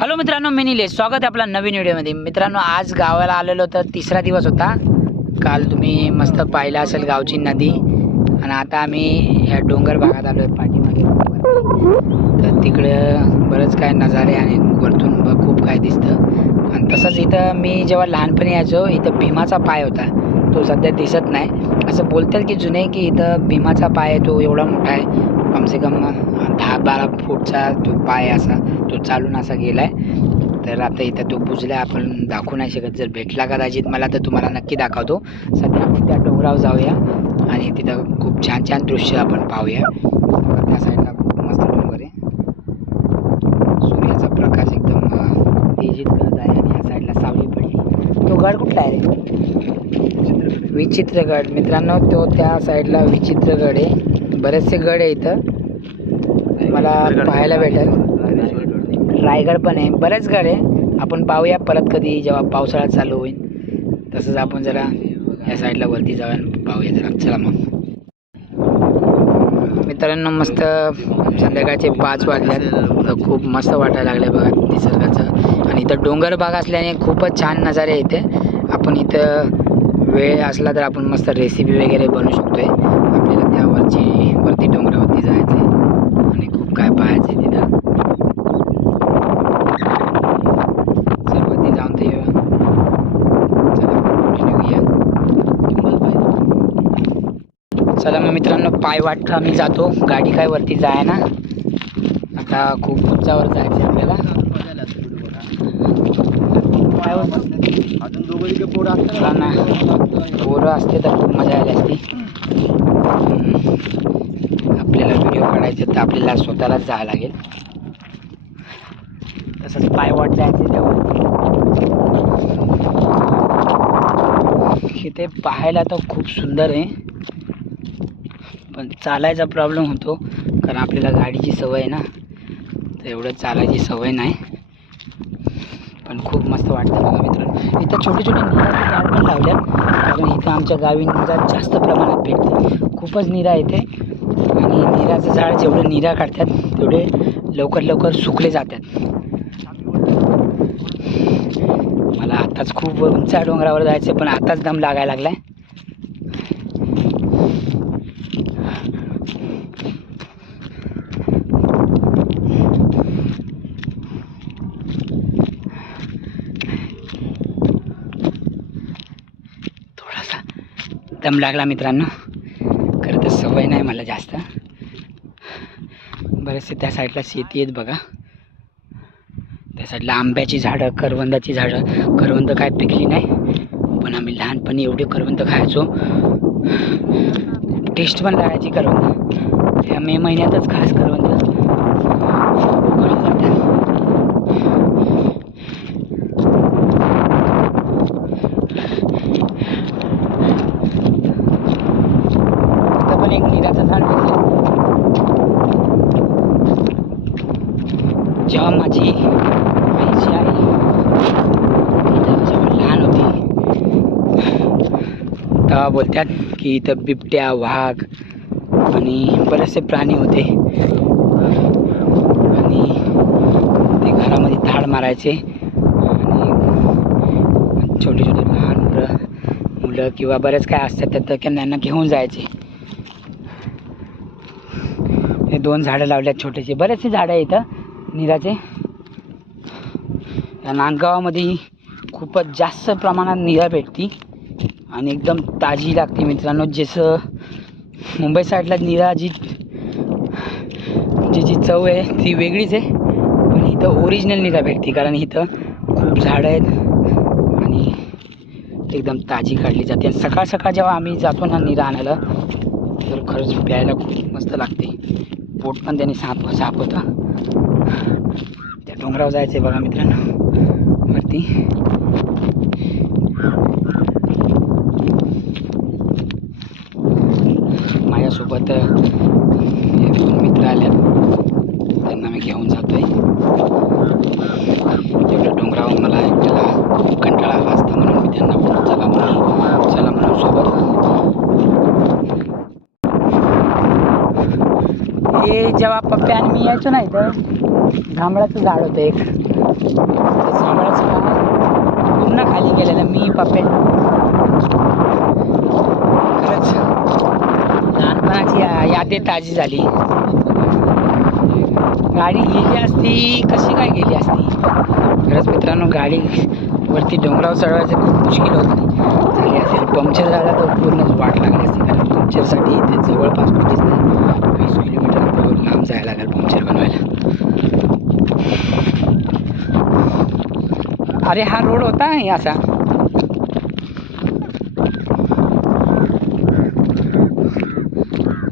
Hello मित्रांनो मी निलेश. स्वागत आहे आपला नवीन व्हिडिओमध्ये. मित्रांनो आज गावाला आलेलो तर तिसरा दिवस होता. काल तुम्ही मस्त पाहिला असेल गावची नदी. आणि आता आम्ही ह्या डोंगर भागात आलो आहे पाठीमागे तर तिकडं बरंच काय नजारे आणि वरतून खूप काय दिसतं. आणि तसंच इथं मी जेव्हा लहानपणी यायचो इथं भीमाचा पाय होता. तो सध्या दिसत नाही. असं बोलतात की जुने की इथं भीमाचा पाय आहे तो एवढा मोठा आहे. कमसे कम दहा बारा फूटचा तो पाय असा तो चालून असा गेलाय. तर आता इथं तो बुजला आपण दाखवू नाही शकत. जर भेटला कदाचित मला तर तुम्हाला नक्की दाखवतो. सध्या आपण त्या डोंगरावर जाऊया आणि तिथं खूप छान छान दृश्य आपण पाहूया. त्या साईडला खूप मस्त डोंगर आहे. सूर्याचा प्रकाश एकदम तेजीत करत आहे आणि या साईडला सावली पडली. तो गड कुठला आहे रे? विचित्रगड मित्रांनो तो त्या साईडला विचित्रगड आहे. बरेचसे गड आहे इथं. मला पाहायला भेटेल. रायगड पण आहे. बरेच गड आहे. आपण पाहूया परत कधी जेव्हा पावसाळा चालू होईल. तसंच आपण जरा या साईडला वरती जाऊया पाहूया जरा. चला मग. मित्रांनो मस्त संध्याकाळचे पाच वाजल्यात. खूप मस्त वाटायला लागले बघा निसर्गाचं. आणि इथं डोंगर भाग असल्याने खूपच छान नजारे इथे. आपण इथं वेळ असला तर आपण मस्त रेसिपी वगैरे बनवू शकतोय. आहे त्यावरची वरती डोंगरावरती जायचं आहे आणि खूप काय पाहायचं आहे तिथं चल वरती जाऊन ते येऊया. चला continue घेऊया. चला मग मित्रांनो पाय वाटतं आम्ही जातो. गाडी काय वरती जाय ना आता खूप उंचावर जायचं आहे आपल्याला अजून पोरं असते तर खूप मजा आली असती. आपल्याला व्हिडिओ काढायचे तर आपल्याला स्वतःलाच जावं लागेल. तसंच पाय वाट जायचे त्यावर इथे पाहायला तर खूप सुंदर आहे. पण चालायचा प्रॉब्लेम होतो. कारण आपल्याला गाडीची सवय आहे ना. तर एवढं चालायची सवय नाही. पण खूप मस्त वाटतं बघा मित्रांनो. इथं छोटे छोटे निराचे झाड पण लावल्यात. कारण इथं आमच्या गावी निरा जास्त प्रमाणात भेटते. खूपच निरा येते. आणि निराचं झाड जेवढं निरा काढतात तेवढे लवकर लवकर सुकले जातात. मला आताच खूप उंच डोंगरावर जायचं पण आताच दम लागायला लागला आहे दम लागला मित्रांनो. खरं तर सवय नाही मला जास्त. बरेचसे त्या साईडला शेती आहेत बघा. त्या साईडला आंब्याची झाडं करवंदाची झाडं. करवंद काय पिकली नाही. पण आम्ही लहानपणी एवढे करवंद खायचो. टेस्ट पण लागायची करवंद. त्या मे महिन्यातच खास करवंद उगवले जातात इथं पण एक निराचं झाड दिसलं जेव्हा माझी आईची आई इथं जेव्हा लहान होती तेव्हा बोलतात की इथं बिबट्या वाघ आणि बरेचसे प्राणी होते. आणि ते घरामध्ये धाड मारायचे. आणि छोटे छोटे लहान मुलं मुलं किंवा बरेच काय असतात तर त्यांना घेऊन जायचे. हे दोन झाडं लावल्यात छोटेसे. बरेचसे झाडं आहे इथं निराचे. या नांदगावामध्ये खूपच जास्त प्रमाणात निरा भेटती. आणि एकदम ताजी लागते मित्रांनो. जसं मुंबई साईडला निरा जी जी जी चव आहे ती वेगळीच आहे. पण इथं ओरिजिनल निरा भेटते कारण इथं खूप झाडं आहेत आणि एकदम ताजी काढली जाते. आणि सकाळ सकाळ जेव्हा आम्ही जातो ना निरा आणायला तर खरंच प्यायला खूप मस्त लागते. पोट पण त्याने साफ साफ होतं. त्या डोंगरावर जायचं आहे बघा मित्रांनो. वरती. माझ्यासोबत दोन मित्र आल्यात. त्यांना मी घेऊन जातो आहे एवढ्या डोंगरावर मला एकट्याला खूप कंटाळा आला असता म्हणून मी त्यांना बोललो, चला म्हणून चला म्हणून सोबत. हे जेव्हा पप्पे आणि मी यायचो नाही तर घांबळाचं झाड होतं एक. ते पूर्ण खाली गेलेलं मी पप्पे खरंच ते ताजी झाली. गाडी गेली असती कशी काय गेली असती? खरंच मित्रांनो गाडी वरती डोंगरावर चढवायचं खूप मुश्किल होत. झाली असेल पंक्चर झाला तर पूर्णच वाट लागली असते कारण पंक्चरसाठी इथे जवळपास कुठेच नाही. वीस किलोमीटर लांब जायला लागेल पंक्चर बनवायला. अरे हा रोड होता नाही असा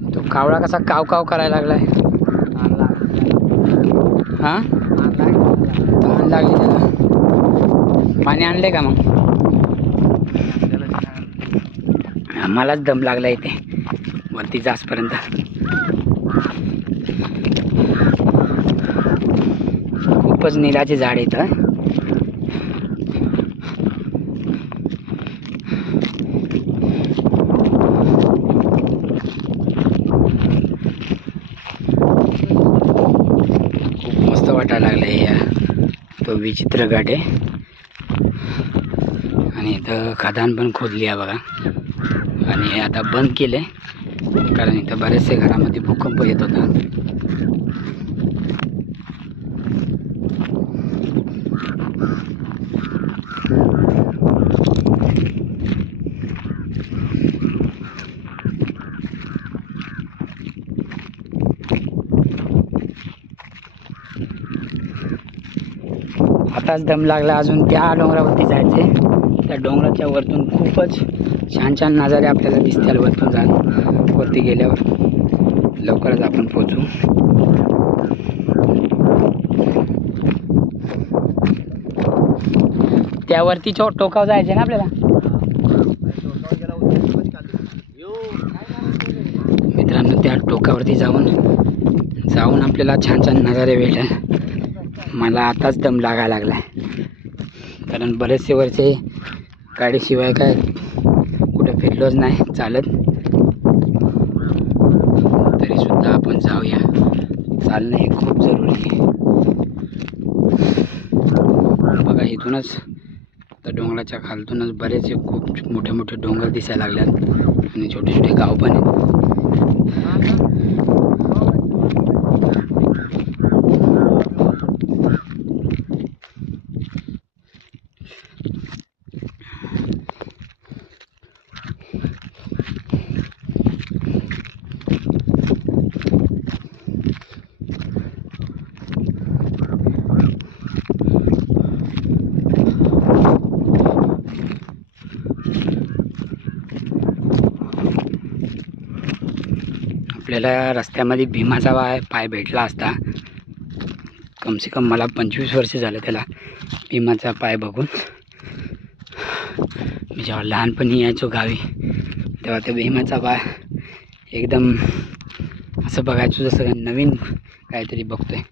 तो कावळा कसा काव काव करायला लागलाय. हा? तहान लागली त्याला. पाणी आणले का मग? मलाच दम लागला इथे. वरती जासपर्यंत. खूपच निराचे झाड येतं खूप मस्त वाटायला लागलं हे या तो विचित्र घाट आहे. आणि इथं खदान पण खोदली आहे बघा. आणि हे आता बंद केले कारण इथं बरेचसे घरामध्ये भूकंप येत होता. आताच दम लागला. अजून त्या डोंगरावरती जायचे त्या डोंगराच्या वरतून खूपच छान छान नजारे आपल्याला दिसतील वरतून जा वरती गेल्यावर लवकरच आपण पोचू त्यावरती चो टोकाव जायचे ना आपल्याला? मित्रांनो त्या टोकावरती जाऊन जाऊन आपल्याला छान छान नजारे भेटेल. मला आताच दम लागायला लागलाय. कारण बरेचसे वर्षे गाडीशिवाय काय कुठं फिरलोच नाही चालत. तरीसुद्धा आपण जाऊया. चालणं हे खूप जरुरी आहे. बघा इथूनच तर डोंगराच्या खालतूनच बरेचसे खूप मोठे मोठे डोंगर दिसायला लागल्यात. आणि छोटे छोटे गाव पण आहेत. आपल्याला रस्त्यामध्ये भीमाचा पाय पाय भेटला असता. कमसे कम मला पंचवीस वर्ष झालं त्याला भीमाचा पाय बघून. मी जेव्हा लहानपणी यायचो गावी तेव्हा त्या भीमाचा पाय एकदम असं बघायचो जसं नवीन काहीतरी बघतोय.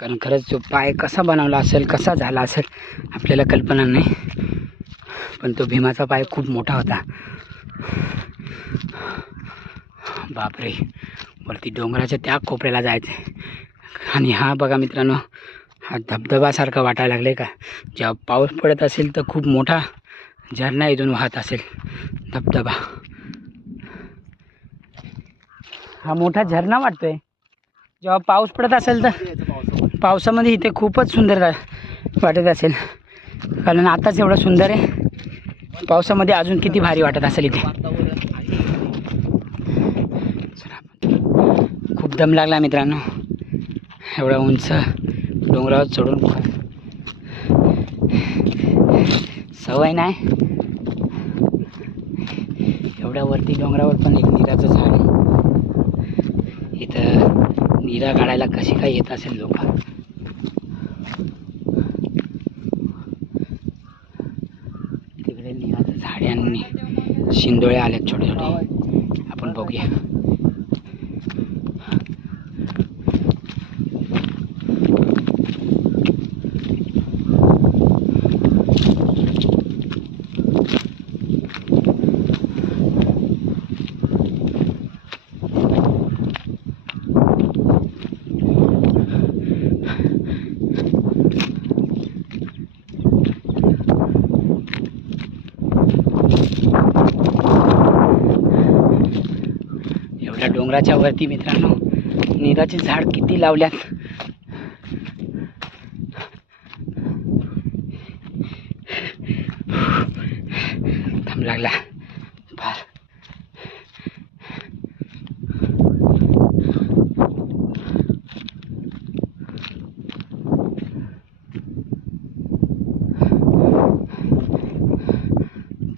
कारण खरंच तो पाय कसा बनवला असेल कसा झाला असेल आपल्याला कल्पना नाही. पण तो भीमाचा पाय खूप मोठा होता. बापरे. वरती डोंगराच्या त्या कोपऱ्याला जायचं आणि हा बघा मित्रांनो हा धबधबासारखा वाटायला लागले का? जेव्हा पाऊस पडत असेल तर खूप मोठा झरणा इथून वाहत असेल धबधबा. हा मोठा झरणा वाटतोय. जेव्हा पाऊस पडत असेल तर पावसामध्ये इथे खूपच सुंदर वाटत असेल. कारण आताच एवढं सुंदर आहे. पावसामध्ये अजून किती भारी वाटत असेल इथे खूप दम लागला मित्रांनो. एवढा उंच डोंगरावर चढून सवय नाही. एवढ्या वरती डोंगरावर पण एक निराचं झाड आहे. इथं निरा काढायला कशी काय येत असेल लोक? तिकडे निराचं झाड आहे आणि शिंदोळे आल्यात छोटे छोटे. आपण बघूया. डोंगराच्या वरती मित्रांनो. निराचे झाड किती लावल्यात? थांब लागला. फार.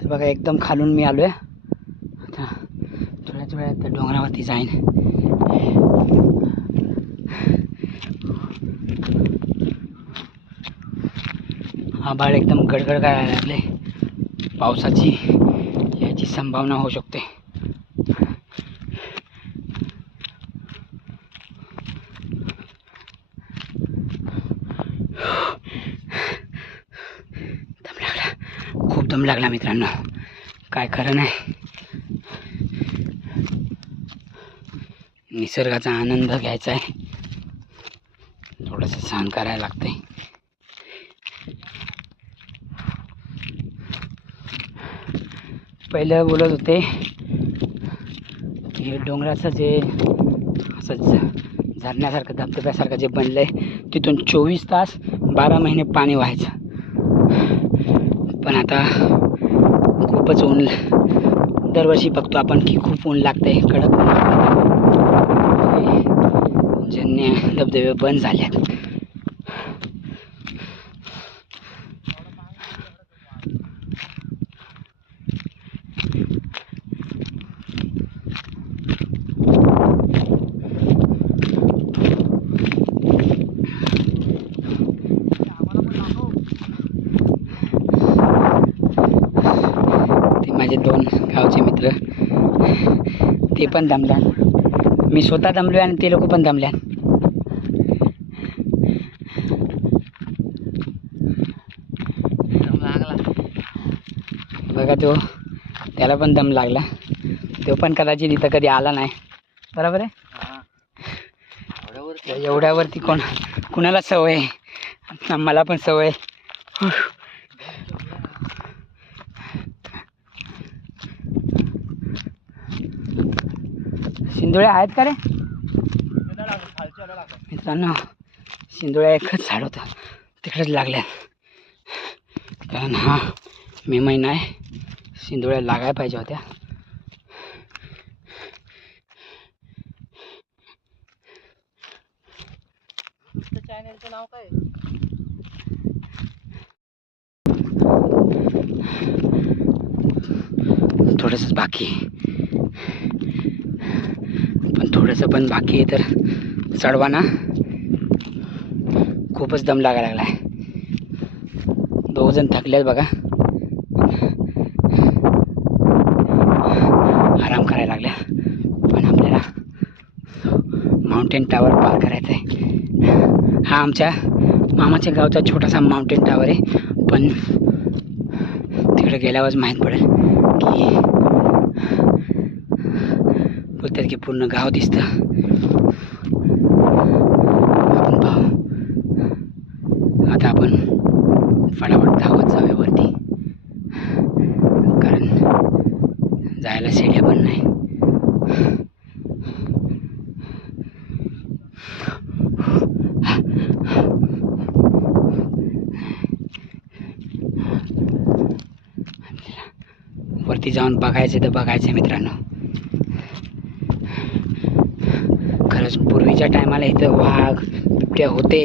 बघा एकदम खालून मी आलोय. आहे वरती जाईन आभाळ एकदम गडगड करायला लागले. पावसाची याची संभावना होऊ शकते. दम लागला. खूप दम लागला मित्रांनो. काय खरं नाही. निसर्गाचा आनंद घ्यायचा आहे. थोडंसं सहन करायला लागतंय. पहिलं बोलत होते की डोंगराचं जे असं झरण्यासारखं धबधब्यासारखं जे बनलं आहे तिथून चोवीस तास बारा महिने पाणी व्हायचं. पण आता खूपच ऊन दरवर्षी बघतो आपण की खूप ऊन लागतंय कडक ऊन जन्य धबधबे बंद झाल्यात. ते माझे दोन गावचे मित्र ते पण दमल्या मी स्वतः दमलो आणि ते लोक पण दमल्या बघा तो. त्याला पण दम लागला. तो पण कदाचित इथं कधी आला नाही. बरोबर आहे? एवढ्यावरती? कोण कुणाला सवय मला पण सवय आहे. शिंदोळ्या आहेत का रे? मित्रांनो शिंदोळ्या एकच झाड होतं. तिकडेच लागल्या कारण हा मे महिना आहे. शिंदोळ्या लागायला पाहिजे होत्या. चॅनलचं नाव काय? थोडंसंच बाकी पण थोडंसं पण बाकी आहे तर चढवा ना खूपच दम लागायला लागला आहे दोघ जण थकलेत बघा आराम करायला लागल्या पण आपल्याला माउंटेन टावर पार करायचा आहे हा आमच्या मामाच्या गावचा छोटासा माउंटेन टावर आहे. पण तिकडे गेल्यावरच माहीत पडेल की बोलतात की पूर्ण गाव दिसतं आपण पाहू आता आपण फटाफट धावत जाऊया वरती कारण जायला शेड्या पण नाही वरती जाऊन बघायचं तर बघायचं मित्रांनो. खरंच पूर्वीच्या टायमाला इथं वाघ बिबट्या होते.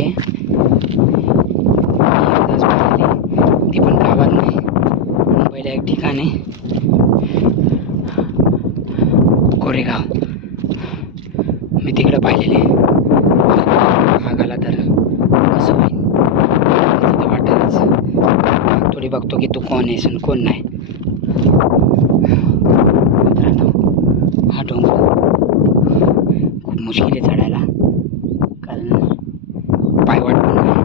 ती पण गावात नाही. मुंबईला एक ठिकाण आहे. कोरेगाव. मी तिकडं पाहिलेले वाघ तर कसं होईल वाटेलच थोडी बघतो की तू कोण आहेस आणि कोण नाही मित्रांनो हा डोंगर खूप मुश्किल आहे चढायला कारण पायवाट पण नाही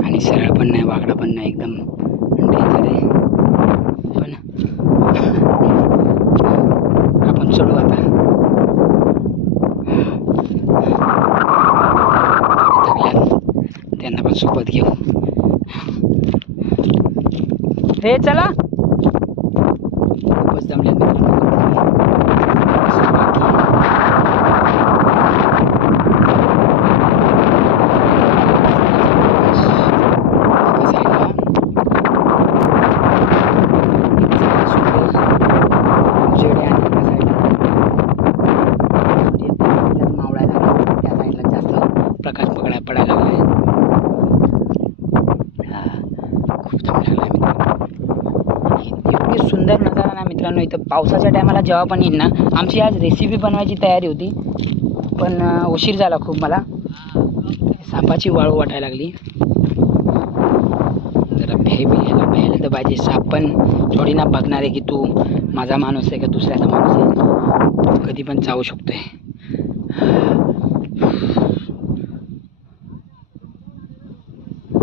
आणि सरळ पण नाही वाकडा पण नाही एकदम डेंजर आहे पण आपण चढू आता थकल्यात त्यांना पण सोबत घेऊ हे चला खूपच दमल्यात मित्रांनो असं बाकी मित्रांनो इथं पावसाच्या टायमाला जेव्हा पण येईन ना आमची आज रेसिपी बनवायची तयारी होती. पण उशीर झाला खूप मला. सापाची वाळू वाटायला लागली. जरा भे याला भ्यायला तर पाहिजे. साप पण थोडी ना बघणार आहे की तू माझा माणूस आहे का दुसऱ्याचा माणूस आहे. कधी पण चावू शकतोय.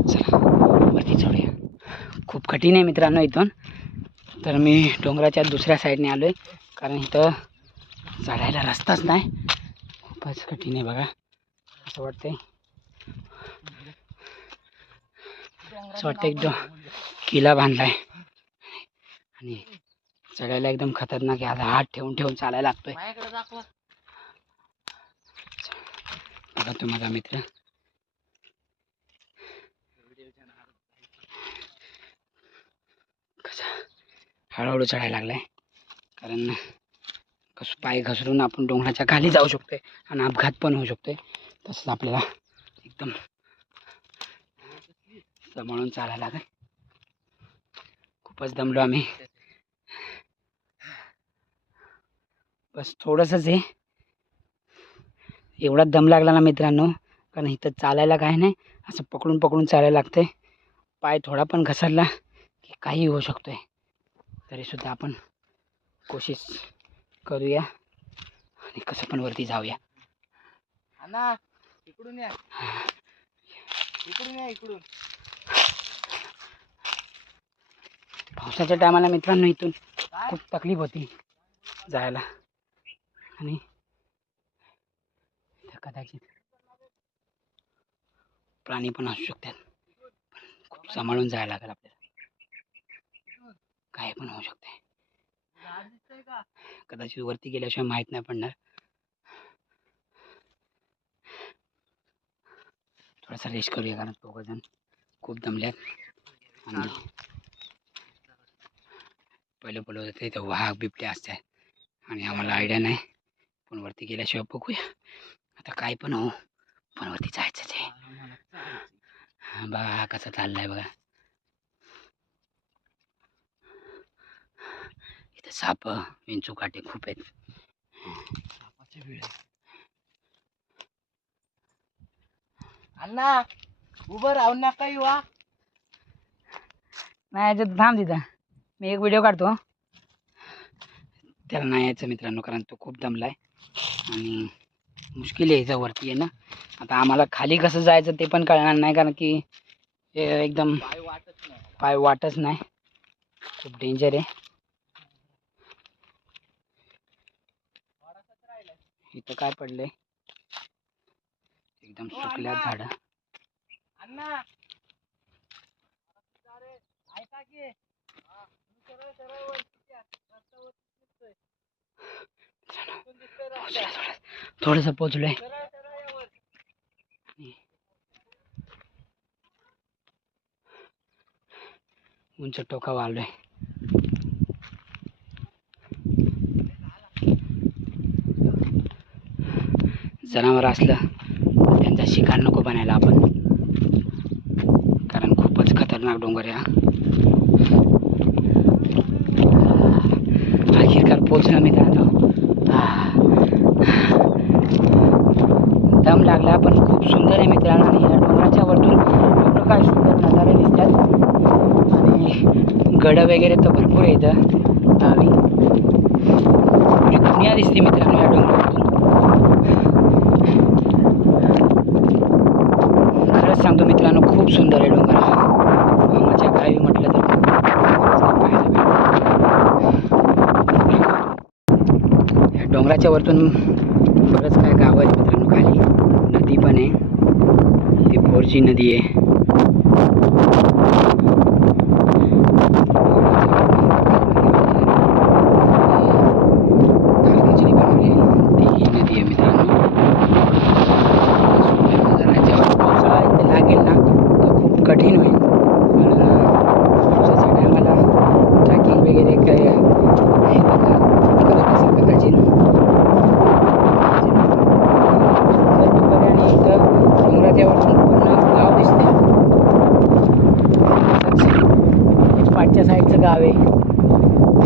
चला वरती चढूया. खूप कठीण आहे मित्रांनो इथून. तर मी डोंगराच्या दुसऱ्या साईडने आलो आहे कारण इथं चढायला रस्ताच नाही. खूपच कठीण आहे बघा. असं वाटतंय. असं वाटतं एकदम किला बांधलाय. आणि चढायला एकदम खतरनाक आहे. आता हात ठेवून ठेवून चालायला लागतोय. बघा तो माझा मित्र. हळूहळू चढायला लागलाय. कारण कस पाय घसरून आपण डोंगराच्या खाली जाऊ शकतोय आणि अपघात पण होऊ शकतोय. तसंच आपल्याला एकदम सांभाळून चालायला लागेल. खूपच दमलो आम्ही. बस थोडंसंच आहे एवढा दम लागला ना मित्रांनो कारण इथं चालायला काय नाही. असं पकडून पकडून चालायला लागतंय. पाय थोडा पण घसरला की काही होऊ शकतोय. तरीसुद्धा आपण कोशिश करूया आणि कसं पण वरती जाऊया. इकडून या. इकडून या इकडून. पावसाच्या टायमाला मित्रांनो इथून खूप तकलीफ होती जायला. आणि कदाचित प्राणी पण असू शकतात. खूप सांभाळून जायला लागेल आपल्याला. काय पण होऊ शकते. कदाचित वरती गेल्याशिवाय माहीत नाही पडणार. थोडासा रेस्ट करूया कारण दोघं जण खूप दमल्यात. आणि पहिलं पहिलं होतं इथं वाघ बिबटे असतात आणि आम्हाला आयडिया नाही. पण वरती गेल्याशिवाय बघूया. आता काय पण हो पण वरती जायचंच आहे. हा, बघा हा कसा चाललाय बघा. इथं साप विंचू काटे खूप आहेत. सापाची वेळ. अण्णा उभं राहून नका येऊ हा. नाही याच्यात थांब तिथं. मी एक व्हिडिओ काढतो त्याला नाही यायचं मित्रांनो कारण तो खूप दमलाय. आणि मुश्किल आहे इथं वरती आहे ना आता आम्हाला खाली कसं जायचं ते पण कळणार नाही कारण की हे एकदम पाय वाटत नाही. पाय वाटच नाही. खूप डेंजर आहे थोडासाच राहिलाय. इथं काय पडलंय? एकदम सुकल्यात अण्णा. झाडं. अण्णा. अरे, ऐका की. हा, तुम्ही सरळ सरळ वरती या. रस्ता वरती दिसतोय. इथून दिसतोय रस्ता. थोडंसं पोचलोय सरळ सरळ या वर. उंच टोकावर आलोय जनावर असलं त्यांचा शिकार नको बनायला आपण. कारण खूपच खतरनाक डोंगर आहे हा. आखिरकार पोचलं मी आह. दम लागला पण खूप सुंदर आहे मित्रांनो. आणि या डोंगराच्या वरतून एवढं काय सुंदर नजारे दिसतात. आणि गड वगैरे तर भरपूर येतं गावी. दुनिया दिसते मित्रांनो या डोंगरातून खरंच सांगतो मित्रांनो खूप सुंदर आहे डोंगर हा. म्हणजे गावी म्हटलं तर पाहायला या डोंगराच्या वरतून बरंच काय गावं आहेत मित्रांनो खाली. नदी पण आहे. ती बोरची नदी आहे कागदाची बनवलेली ती ही नदी आहे मित्रांनो सुंदर नजारा आहे. जेव्हा पावसाळा इथे लागेल ना तर खूप कठीण होईल पण अं, पावसाच्या टायमाला ट्रॅकिंग वगैरे काय हे बघा करत असेल कदाचित सुंदर डोंगर आहे आणि इथं डोंगराच्या वरतून पूर्ण गाव दिसते तसंच हे पाठच्या साईडचं गाव आहे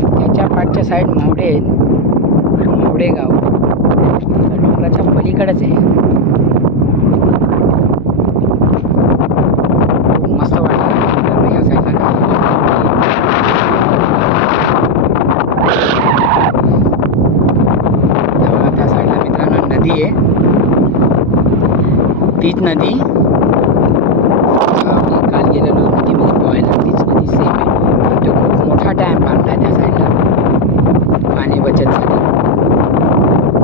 त्याच्या पाठच्या डोंगराच्या साईड मावडे आहेत मावडे गाव तर डोंगराच्या पलीकडेच आहे खूप मस्त वाटतं या साईडला तेव्हा त्या साईडला मित्रांनो नदी आहे तीच नदी आम्ही काल गेलेलो नदीमध्ये पोहायला तीच नदी सेम आहे आणि तो खूप मोठा डॅम बांधला आहे त्या साईडला पाणी बचतसाठी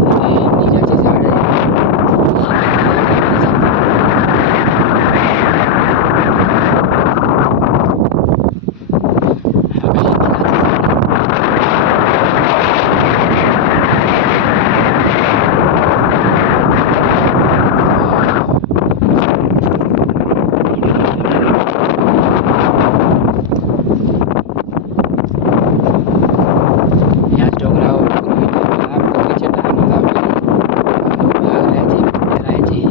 आणि निजाचे झाड आहे हा काही निजाचं झाड आहे. या डोंगरावर पूर्वी मला पूर्वीच्या टायमाला लोक राहायचे राहायचे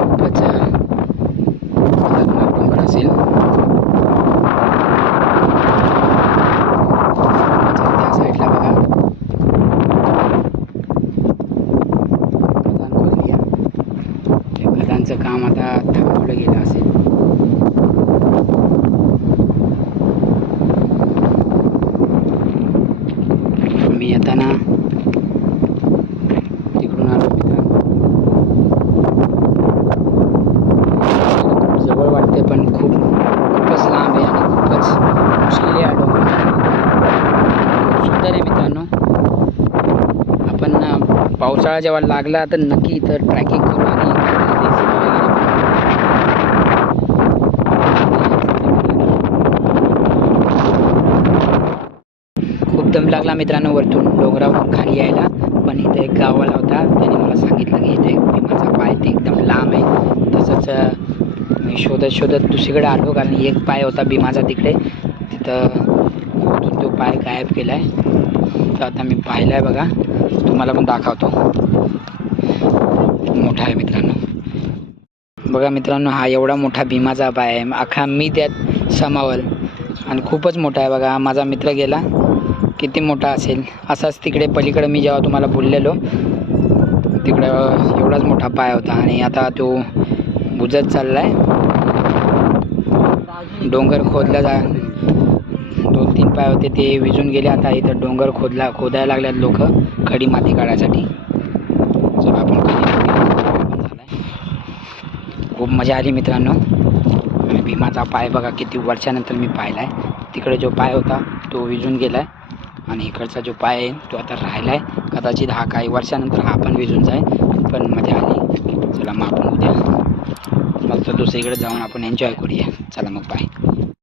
खूपच खतरनाक डोंगर असेल त्या साईडला बघा खदान खोदली आहे. ते खदानचं काम आता थांबवलं गेलं असेल मी येताना तिकडून आलो मित्रांनो खूप जवळ वाटते पण खूप खूपच लांब आहे आणि खूपच मुश्किल आहे हा डोंगर खूप सुंदर आहे मित्रांनो आपण अं, पावसाळा जेव्हा लागला तर नक्की इथं ट्रॅकिंग करू आणि खूप दम लागला मित्रांनो वरतून. डोंगरावरून खाली यायला. पण इथे एक गावाला होता. त्याने मला सांगितलं की इथे एक भीमाचा पाय ते एकदम लांब आहे. तसंच मी शोधत शोधत दुसरीकडे आलो. कारण एक पाय होता भीमाचा तिकडे. तिथं तो पाय गायब केला आहे तर आता मी पाहिला आहे बघा. तुम्हाला पण दाखवतो. मोठा आहे मित्रांनो. बघा मित्रांनो हा एवढा मोठा भीमाचा पाय आहे. अख्खा मी त्यात समावल. आणि खूपच मोठा आहे बघा. माझा मित्र गेला. किती मोठा असेल. असाच तिकडे पलीकडे मी जेव्हा तुम्हाला बोललेलो तिकडं एवढाच मोठा पाय होता. आणि आता तो बुजत चालला आहे डोंगर खोदला जा तीन पाय होते ते विजून गेले. आता इथं डोंगर खोदला खोदायला लागल्यात लोक खडी माती काढायसाठी. चला आपण खडी खूप मजा आली मित्रांनो. भीमाचा पाय बघा किती वर्षानंतर मी पाहिला आहे तिकडे जो पाय होता तो विजून गेला आहे आणि इकडचा जो पाय आहे तो आता राहिला आहे कदाचित हा काही वर्षानंतर हा पण विजून जाईल. पण मजा आली. चला मग आपण उद्या मग तर दुसरीकडे जाऊन आपण एन्जॉय करूया. चला मग बाय